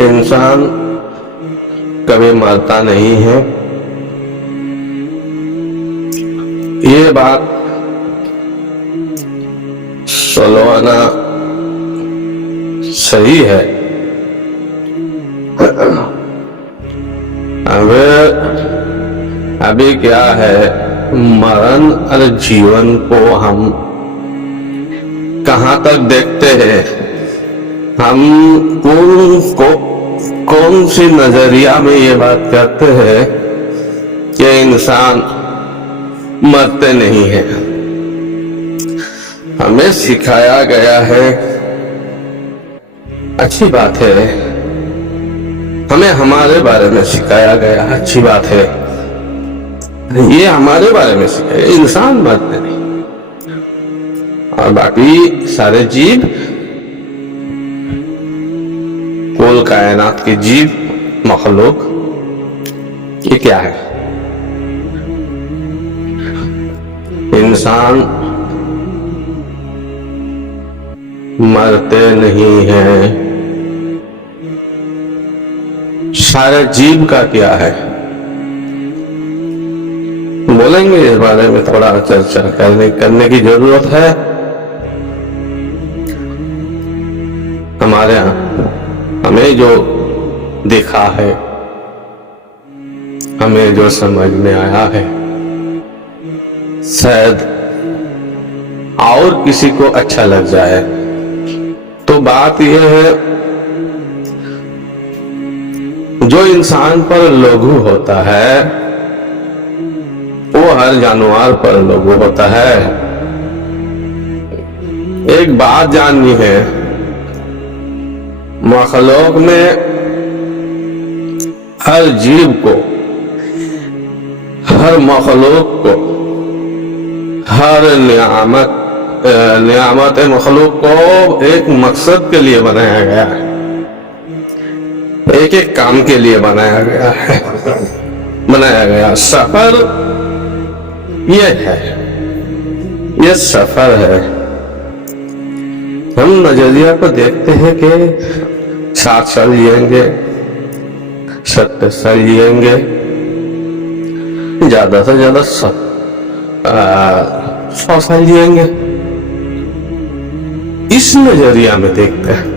انسان کبھی مرتا نہیں ہے. یہ بات سلوانا صحیح ہے. ابھی کیا ہے، مرن اور جیون کو ہم کہاں تک دیکھتے ہیں؟ ہم کون سی نظریہ میں یہ بات کرتے ہیں کہ انسان مرتے نہیں ہیں؟ ہمیں سکھایا گیا ہے، اچھی بات ہے، ہمیں ہمارے بارے میں سکھایا گیا، اچھی بات ہے، یہ ہمارے بارے میں سکھایا، انسان مرتے نہیں اور باقی سارے جیب، کل کائنات کی جیب مخلوق، یہ کیا ہے؟ انسان مرتے نہیں ہیں. سارے جیب کا کیا ہے؟ بولیں گے اس بارے میں تھوڑا چرچا کرنے کی ضرورت ہے. ہمارے ہاں ہمیں جو دکھا ہے، ہمیں جو سمجھ میں آیا ہے، شاید اور کسی کو اچھا لگ جائے. تو بات یہ ہے، جو انسان پر لاگو ہوتا ہے وہ ہر جانور پر لاگو ہوتا ہے. ایک بات جاننی ہے، مخلوق میں ہر جیب کو، ہر مخلوق کو، ہر نعمت مخلوق کو ایک مقصد کے لیے بنایا گیا ہے، ایک ایک کام کے لیے بنایا گیا. سفر یہ ہے، یہ سفر ہے. ہم نظریہ کو دیکھتے ہیں کہ 60 سال جئیں گے، 70 سال جئیں گے، زیادہ سے زیادہ 100 سال جئیں گے. اس نظریہ میں دیکھتے ہیں،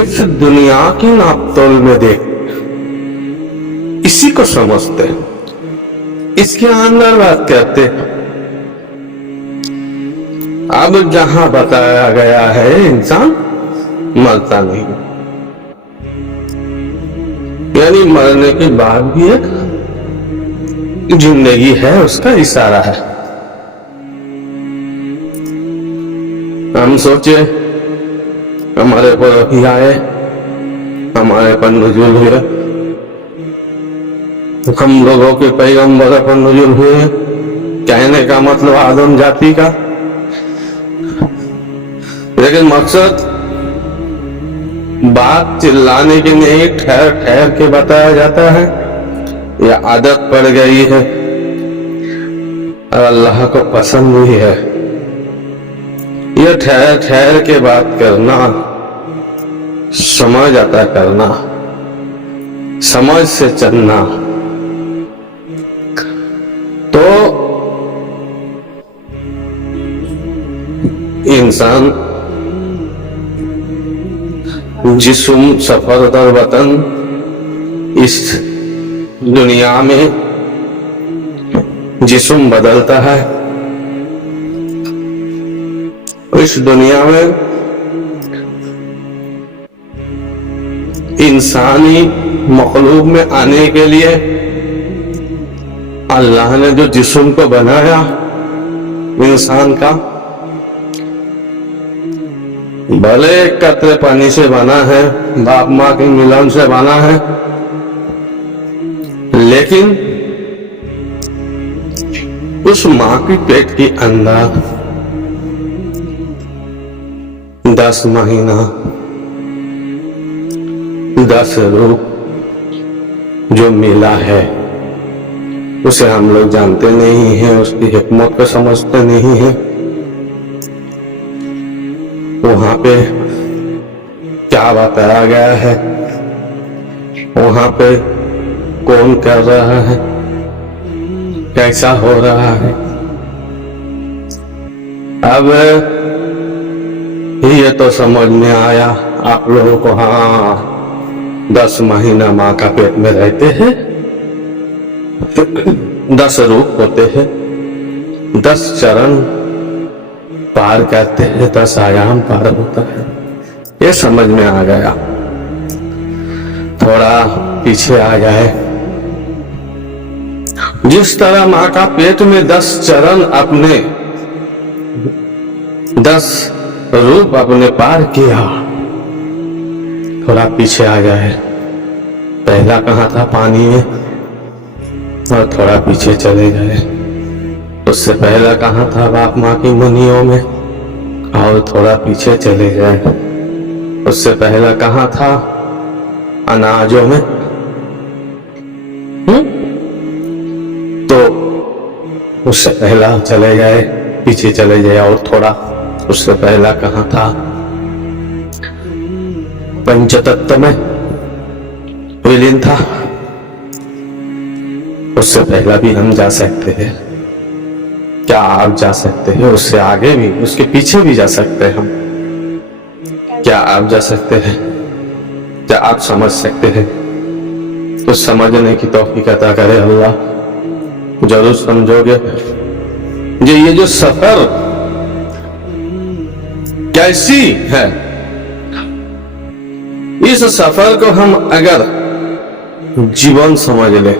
اس دنیا کی ناپ تول میں دیکھ، اسی کو سمجھتے ہیں، اس کے اندر بات کرتے. اب جہاں بتایا گیا ہے انسان مرتا نہیں، یعنی مرنے کے بعد بھی ایک زندگی ہے، اس کا اشارہ ہے. ہم سوچے ہمارے پر وحی آئے، ہمارے پر نزول ہوئے، ہم لوگوں کے پیغمبر پر نزول ہوئے، کہنے کا مطلب آدم جاتی کا، لیکن مقصد بات چلانے کے نہیں، ٹھہر ٹھہر کے بتایا جاتا ہے. یہ عادت پڑ گئی ہے اور اللہ کو پسند بھی ہے. یہ ٹھہر ٹھہر کے بات کرنا، سمجھ عطا کرنا، سمجھ سے چلنا. تو انسان جسم سفر در وطن، اس دنیا میں جسم بدلتا ہے. اس دنیا میں انسانی مخلوق میں آنے کے لیے اللہ نے جو جسم کو بنایا انسان کا، بھلے ایک قطرے پانی سے بنا ہے، باپ ماں کے ملن سے بنا ہے، لیکن اس ماں کی پیٹ کے اندر 10 مہینہ 10 روح جو ملا ہے، اسے ہم لوگ جانتے نہیں ہیں، اس کی حکمت کو سمجھتے نہیں ہیں. وہاں پہ کیا بتایا گیا ہے وہاں پہ کون کر رہا ہے, کیسا ہو رہا ہے. اب یہ تو سمجھ میں آیا آپ لوگوں کو, ہاں 10 مہینہ ماں کا پیٹ میں رہتے ہیں, 10 روپ ہوتے ہیں, 10 چرن پار کرتے ہیں, 10 آیام پار ہوتا ہے. یہ سمجھ میں آ گیا. تھوڑا پیچھے آ جائے. جس طرح ماں کا پیٹ میں 10 چرن اپنے 10 روپ اپنے پار کیا, تھوڑا پیچھے آ جائے. پہلا کہاں تھا؟ پانی میں. اور تھوڑا پیچھے چلے گئے. اس سے پہلا کہاں تھا؟ باپ ماں کی منیوں میں. اور تھوڑا پیچھے چلے گئے. اس سے پہلا کہاں تھا؟ اناجوں میں. تو اس سے پہلا چلے گئے, پیچھے چلے گئے. اور تھوڑا اس سے پہلا کہاں تھا؟ پنچ تتو میں ولین تھا. اس سے پہلا بھی ہم جا سکتے ہیں. کیا آپ جا سکتے ہیں؟ اس سے آگے بھی, اس کے پیچھے بھی جا سکتے ہیں ہم. کیا آپ جا سکتے ہیں؟ کیا آپ سمجھ سکتے ہیں؟ تو سمجھنے کی توفیق عطا کرے اللہ. ضرور سمجھو گے. یہ جو سفر کیسی ہے, اس سفر کو ہم اگر جیون سمجھ لیں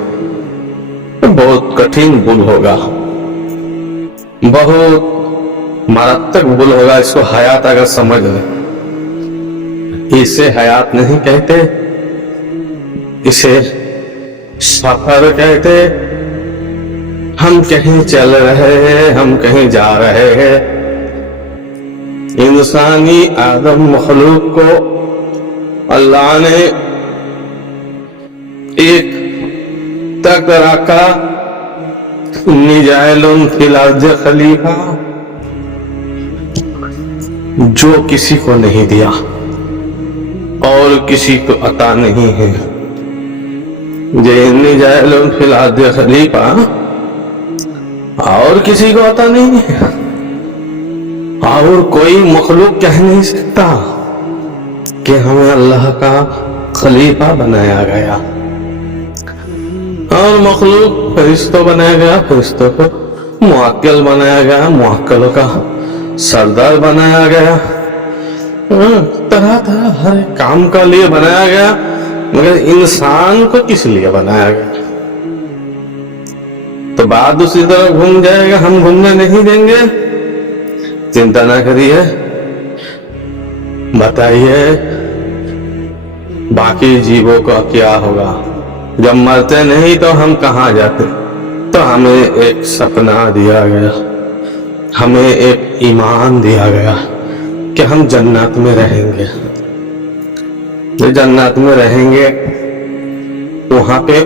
تو بہت کٹھن بھول ہوگا, بہت مرتب بھول ہوگا. اس کو حیات اگر سمجھ لیں, اسے حیات نہیں کہتے, اسے سفر کہتے. ہم کہیں چل رہے ہیں, ہم کہیں جا رہے ہیں. انسانی آدم مخلوق کو اللہ نے ایک تک رکھا, نجائل فی الارض خلیفہ, جو کسی کو نہیں دیا اور کسی کو عطا نہیں ہے. نجائل فی الارض خلیفہ اور کسی کو عطا نہیں ہے. اور کوئی مخلوق کہہ نہیں سکتا کہ ہمیں اللہ کا خلیفہ بنایا گیا. اور مخلوق فرشتوں بنایا گیا, فرشتوں کو موکل بنایا گیا, موکلوں کا سردار بنایا گیا. طرح طرح ہر کام کا لیے بنایا گیا, مگر انسان کو کس لیے بنایا گیا؟ تو بات اسی طرح گھوم جائے گا, ہم گھومنے نہیں دیں گے. چنتا نہ کریے. بتائیے باقی جیووں کا کیا ہوگا؟ جب مرتے نہیں تو ہم کہاں جاتے؟ تو ہمیں ایک سپنا دیا گیا, ہمیں ایک ایمان دیا گیا کہ ہم جنت میں رہیں گے. جنت میں رہیں گے, وہاں پہ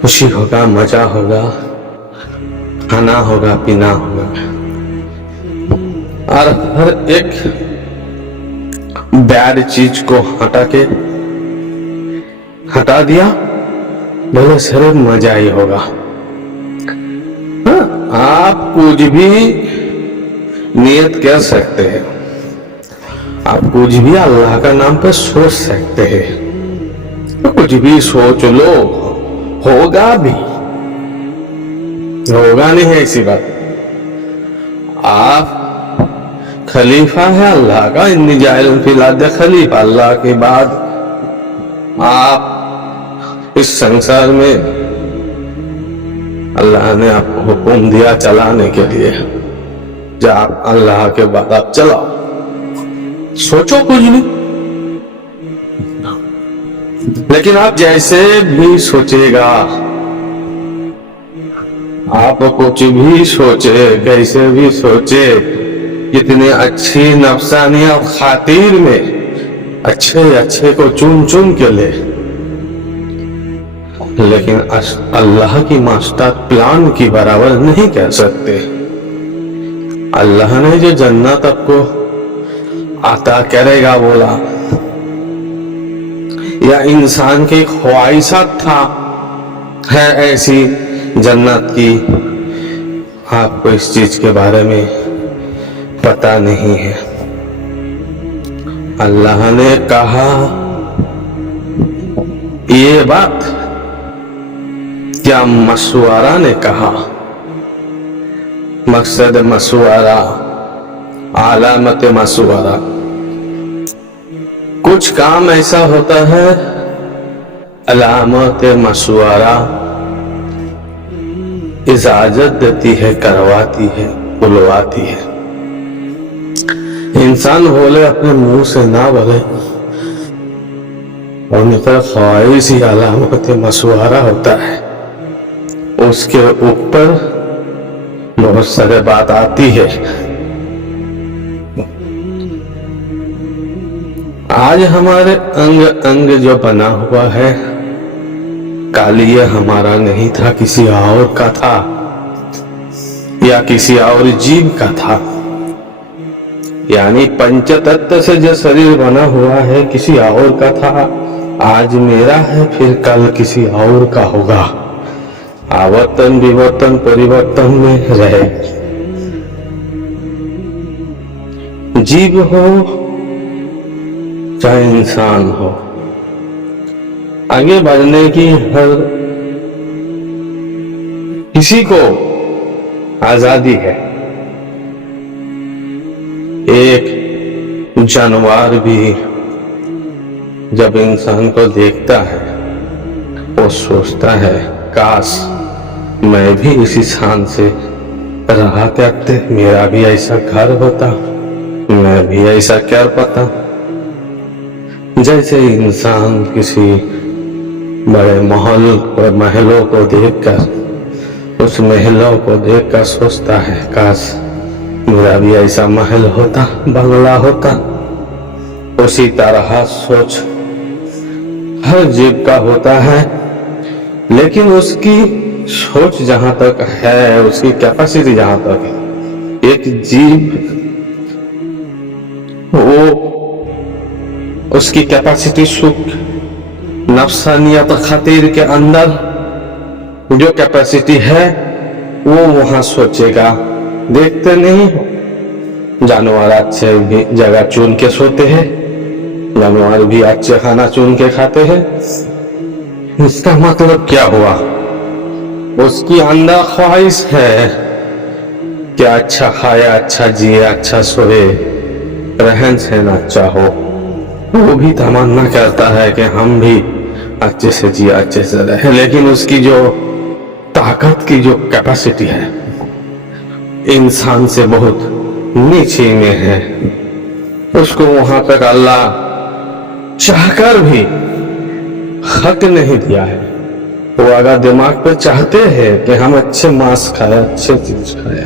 خوشی ہوگا, مزہ ہوگا, کھانا ہوگا, پینا ہوگا. اور ہر ایک بیڈ چیز کو ہٹا دیا, بولے صرف مزہ ہی ہوگا. آپ کچھ بھی نیت کر سکتے ہیں, آپ کچھ بھی اللہ کا نام پہ سوچ سکتے ہیں, کچھ بھی سوچ لو, ہوگا بھی, ہوگا نہیں ہے ایسی بات. آپ خلیفہ ہے اللہ کا, انی جاعل فی الارض خلیفہ. اللہ کے بعد آپ اس سنسار میں اللہ نے آپ کو حکم دیا چلانے کے لیے, جب آپ اللہ کے بعد آپ چلاؤ. سوچو کچھ نہیں, لیکن آپ جیسے بھی سوچے گا, آپ کچھ بھی سوچے, کیسے بھی سوچے, کتنے اچھی نفسانی خاطر میں اچھے کو چن کے لے, لیکن اللہ کی ماسٹر پلان کی برابر نہیں کہہ سکتے. اللہ نے جو جنت آپ کو عطا کرے گا بولا, یا انسان کی خواہشات تھا ہے ایسی جنت کی، آپ کو اس چیز کے بارے میں پتہ نہیں ہے۔ اللہ نے کہا یہ بات کیا مشورہ نے کہا؟ مقصد مشورہ، علامت مشورہ، کچھ کام ایسا ہوتا ہے علامت مشورہ اجازت دیتی ہے، کرواتی ہے، بلواتی ہے۔ انسان بولے اپنے منہ سے نہ بولے، ان کا خواہش ہی علامت مشورہ ہوتا ہے، اس کے اوپر بہت سارے بات آتی ہے۔ آج ہمارے انگ انگ جو بنا ہوا ہے، کل یہ ہمارا نہیں تھا، کسی اور کا تھا یا کسی اور جیو کا تھا۔ یعنی پنچ تتو سے جو شریر بنا ہوا ہے کسی اور کا تھا، آج میرا ہے، پھر کل کسی اور کا ہوگا۔ آورتن ویورتن پریورتن میں رہے، جیو ہو چاہے انسان ہو، آگے بڑھنے کی ہر کسی کو آزادی ہے۔ ایک جانور بھی جب انسان کو دیکھتا ہے وہ سوچتا ہے کاش میں بھی اسی شان سے رہا کرتے، میرا بھی ایسا گھر ہوتا، میں بھی ایسا کر پاتا۔ جیسے انسان کسی بڑے محلوں کو دیکھ کر، اس محلوں کو دیکھ کر سوچتا ہے کاش میرا بھی ایسا محل ہوتا، بنگلہ ہوتا۔ اسی طرح سوچ ہر جیو کا ہوتا ہے، لیکن اس کی سوچ جہاں تک ہے، اس کی کیپیسٹی جہاں تک ہے، ایک جیو وہ اس کی کیپیسٹی سکھ نفسانیت خطیر کے اندر جو کیپیسٹی ہے وہ وہاں سوچے گا۔ دیکھتے نہیں ہو جانور اچھے بھی جگہ چن کے سوتے ہیں، جانور بھی اچھے کھانا چن کے کھاتے ہیں۔ اس کا مطلب کیا ہوا؟ اس کی اندر خواہش ہے کہ اچھا کھائے، اچھا جیے، اچھا سوئے، رہن سہن اچھا ہو۔ وہ بھی تمنا کرتا ہے کہ ہم بھی اچھے سے جیے، اچھے سے رہے، لیکن اس کی جو طاقت کی جو کیپیسٹی ہے انسان سے بہت نیچے میں ہے۔ اس کو وہاں تک اللہ چاہ کر بھی حق نہیں دیا ہے۔ وہ اگر دماغ پہ چاہتے ہیں کہ ہم اچھے ماس کھائے، اچھے چیز کھائے،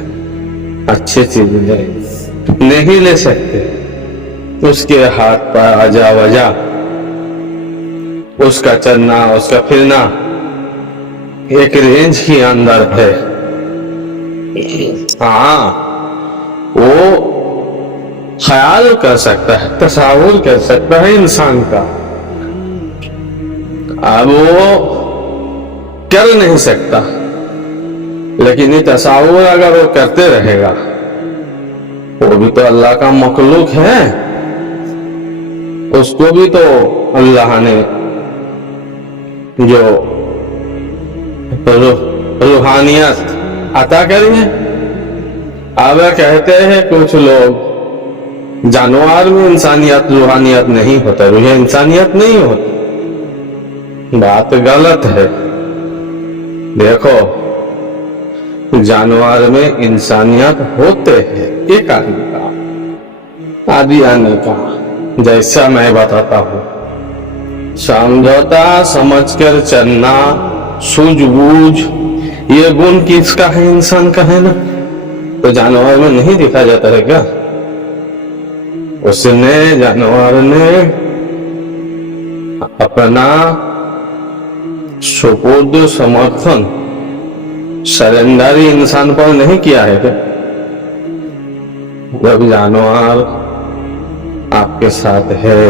اچھے چیز لے، نہیں لے سکتے۔ اس کے ہاتھ پر آجا وجا، اس کا چلنا، اس کا پھرنا ایک رینج کے اندر ہے۔ ہاں وہ خیال کر سکتا ہے، تصور کر سکتا ہے انسان کا، اب وہ کر نہیں سکتا، لیکن یہ تصور اگر وہ کرتے رہے گا، وہ بھی تو اللہ کا مخلوق ہے، اس کو بھی تو اللہ نے جو روحانیت عطا کری ہے۔ اب کہتے ہیں کچھ لوگ جانور میں انسانیت روحانیت نہیں ہوتا، روح انسانیت نہیں ہوتی، بات غلط ہے۔ دیکھو جانور میں انسانیت ہوتے ہیں، ایک آدمی کا، آدھی آنے کا، جیسا میں بتاتا ہوں، سمجھوتا سمجھ کر چلنا، سوجھ بوجھ، یہ گن کس کا ہے؟ انسان کا ہے نا۔ تو جانور میں نہیں دیکھا جاتا ہے کیا؟ اس نے، جانور نے اپنا سپرد سمرتھن سرنڈری انسان پر نہیں کیا ہے کیا؟ جب جانور آپ کے ساتھ ہے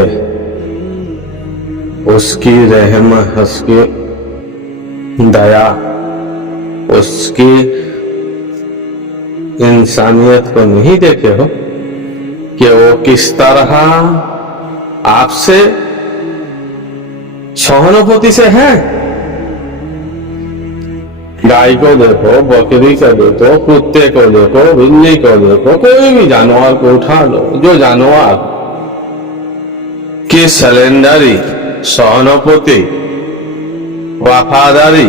اس کی رحم، اس کی دیا، اس کی انسانیت کو نہیں دیکھے ہو کہ وہ کس طرح آپ سے سہانوبھوتی سے ہے؟ گائے کو دیکھو، بکری کو دیکھو، کتے کو دیکھو، بلی کو دیکھو، کوئی بھی جانور کو اٹھا لو، جو جانور کی سلینڈری، سہانوبھوتی، وفاداری،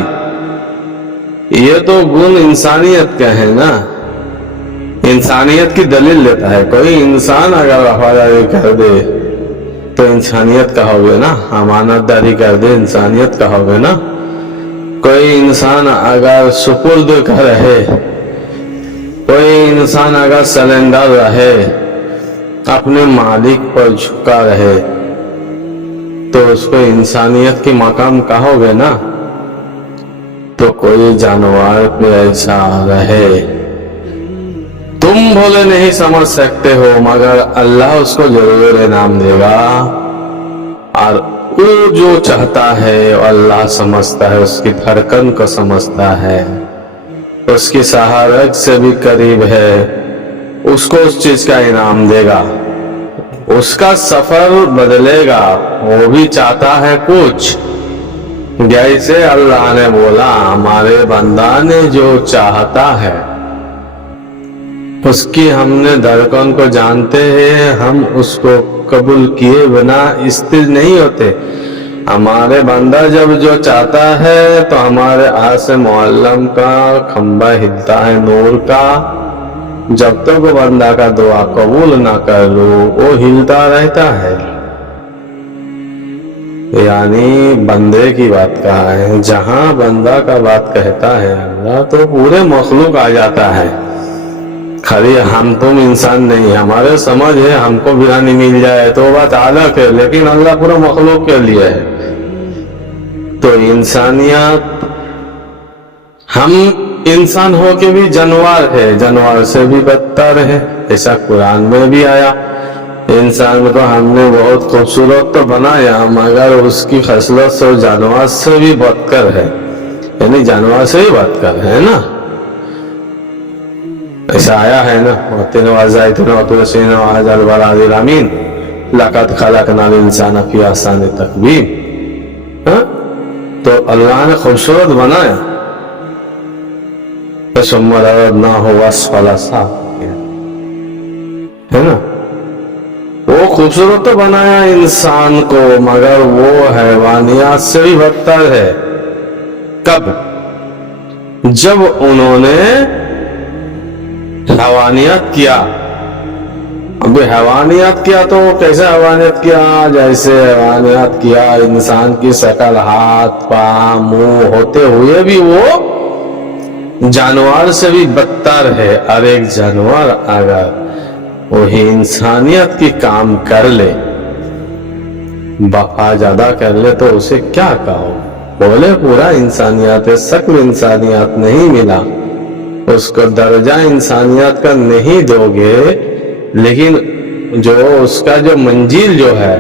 یہ تو گن انسانیت کے ہیں نا، انسانیت کی دلیل لیتا ہے۔ کوئی انسان اگر وفاداری کر دے تو انسانیت کہو گے نا، امانت داری کر دے انسانیت کہو گے نا۔ کوئی انسان اگر سپرد کا رہے، کوئی انسان اگر سلنڈر رہے، اپنے مالک پر جھکا رہے، تو اس کو انسانیت کی مقام کہو گے نا۔ تو کوئی جانور پہ ایسا رہے، تم بھولے نہیں سمجھ سکتے ہو، مگر اللہ اس کو ضرور انعام دے گا، اور وہ جو چاہتا ہے اللہ سمجھتا ہے، اس کی دھڑکن کو سمجھتا ہے، اس کی سہارت سے بھی قریب ہے، اس کو اس چیز کا انعام دے گا، اس کا سفر بدلے گا۔ وہ بھی چاہتا ہے کچھ، جیسے اللہ نے بولا ہمارے بندہ نے جو چاہتا ہے اس کی ہم نے دھڑکن کو جانتے ہیں، ہم اس کو قبول کیے بنا استھر نہیں ہوتے۔ ہمارے بندہ جب جو چاہتا ہے تو ہمارے عرش معلم کا کھمبا ہلتا ہے نور کا، جب تک وہ بندہ کا دعا قبول نہ کر لو وہ ہلتا رہتا ہے۔ یعنی بندے کی بات کہا ہے، جہاں بندہ کا بات کہتا ہے اللہ تو پورے مخلوق آ جاتا ہے۔ خالی ہم تم انسان نہیں، ہمارے سمجھ ہے ہم کو بریانی مل جائے تو بات الگ ہے، لیکن اللہ پورا مخلوق کے لیے ہے۔ تو انسانیت، ہم انسان ہو کے بھی جانور ہے، جانور سے بھی بدتر ہے، ایسا قرآن میں بھی آیا۔ انسان کو ہم نے بہت خوبصورت تو بنایا، مگر اس کی خصلت سے جانور سے بھی بدتر ہے، یعنی جانور سے بھی بدتر ہے نا۔ ایسا آیا ہے نا، وَالتِّينِ وَالزَّيْتُونِ وَطُورِ سِينِينَ وَهَٰذَا الْبَلَدِ الْأَمِينِ لَقَدْ خَلَقْنَا الْإِنسَانَ فِي أَحْسَنِ تَقْوِيمٍ۔ تو اللہ نے خوبصورت بنایا، ثُمَّ رَدَدْنَاهُ أَسْفَلَ سَافِلِينَ، ہے نا۔ وہ خوبصورت تو بنایا انسان کو، مگر وہ حیوانیات سے بھی بدتر ہے۔ کب؟ جب انہوں نے حیوانیت کیا۔ اب حیوانیت کیا تو کیسے حیوانیت کیا؟ جیسے حیوانیت کیا انسان کی شکل، ہاتھ پاؤں منہ ہوتے ہوئے بھی وہ جانور سے بھی بدتر ہے۔ اور ایک جانور اگر وہی انسانیت کی کام کر لے، وفا زیادہ کر لے، تو اسے کیا کہو؟ بولے پورا انسانیت ہے، شکل انسانیت نہیں ملا، اس کو درجہ انسانیت کا نہیں دو گے، لیکن جو اس کا جو منزل جو ہے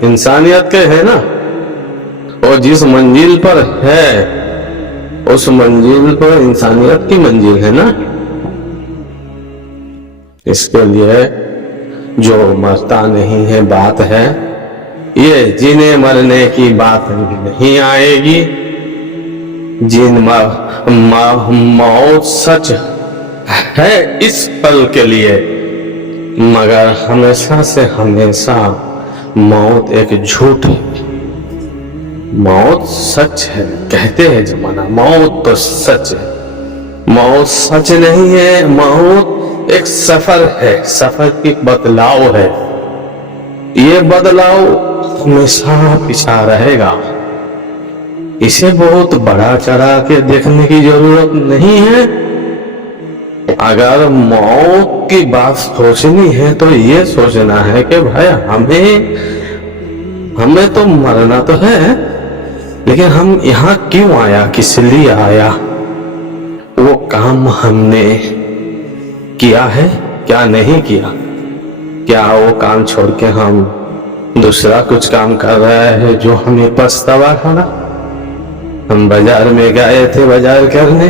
انسانیت کے ہے نا، وہ جس منزل پر ہے اس منزل پر انسانیت کی منزل ہے نا۔ اس کے لیے جو مرتا نہیں ہے بات ہے، یہ جنہیں مرنے کی بات نہیں آئے گی۔ جن موت سچ ہے اس پل کے لیے، مگر ہمیشہ سے ہمیشہ موت ایک جھوٹ ہے۔ موت سچ ہے کہتے ہیں زمانہ، موت تو سچ ہے، موت سچ نہیں ہے، موت ایک سفر ہے، سفر کی بدلاؤ ہے، یہ بدلاؤ ہمیشہ پیچھے رہے گا، اسے بہت بڑا چڑھا کے دیکھنے کی ضرورت نہیں ہے۔ اگر موت کی بات سوچنی ہے تو یہ سوچنا ہے کہ بھائی ہمیں تو مرنا تو ہے، لیکن ہم یہاں کیوں آیا، کس لیے آیا، وہ کام ہم نے کیا ہے کیا نہیں کیا، کیا وہ کام چھوڑ کے ہم دوسرا کچھ کام کر رہا ہے جو ہمیں پچھتاوا کھانا. ہم بازار میں گئے تھے بازار کرنے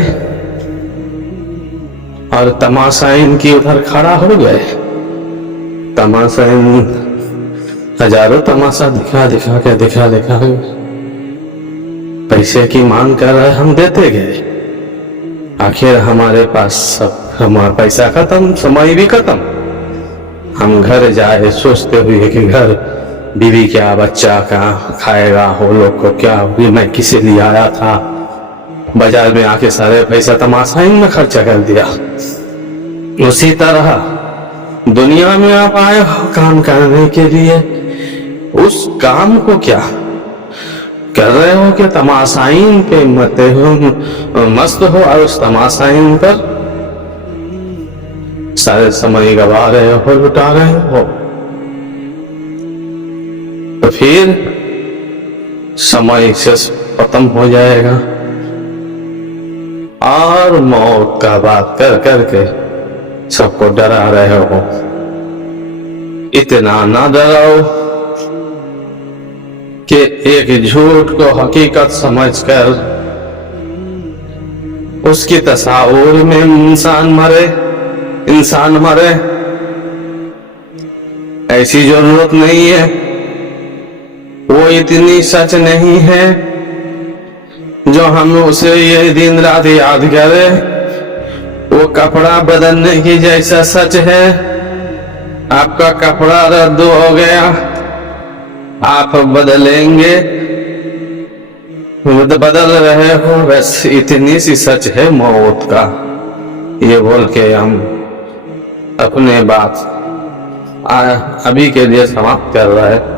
اور تماشائن کی ادھر کھڑا ہو گئے. تماشائن ہزاروں تماشا دکھا دکھا کے پیسے کی مانگ کر رہے, ہم دیتے گئے. آخر ہمارے پاس سب ہمارا پیسہ ختم, سمائی بھی ختم. ہم گھر جائے سوچتے ہوئے کہ گھر بیوی کیا, بچہ کیا کھائے گا, وہ لوگ کو کیا, میں کسی لیے آیا تھا. بازار میں آ کے سارے پیسہ تماشائن میں خرچہ کر دیا. اسی طرح دنیا میں آپ آئے ہو کام کرنے کے لیے, اس کام کو کیا کر رہے ہو کہ تماشائن پہ مست ہو اور اس تماشائن پر سارے سمے گوا رہے ہو, لٹا رہے ہو. تو پھر سمے سے ختم ہو جائے گا اور موت کا بات کر کے سب کو ڈرا رہے ہو. اتنا نہ ڈراؤ کہ ایک جھوٹ کو حقیقت سمجھ کر اس کی تصاور میں انسان مرے. ایسی ضرورت نہیں ہے, وہ اتنی سچ نہیں ہے جو ہم اسے یہ دن رات یاد کرے. وہ کپڑا بدلنے کی جیسا سچ ہے. آپ کا کپڑا رد ہو گیا, آپ بدلیں گے, بدل رہے ہو, بس اتنی سی سچ ہے موت کا. یہ بول کے ہم اپنے بات ابھی کے لیے سماپت کر رہے ہیں.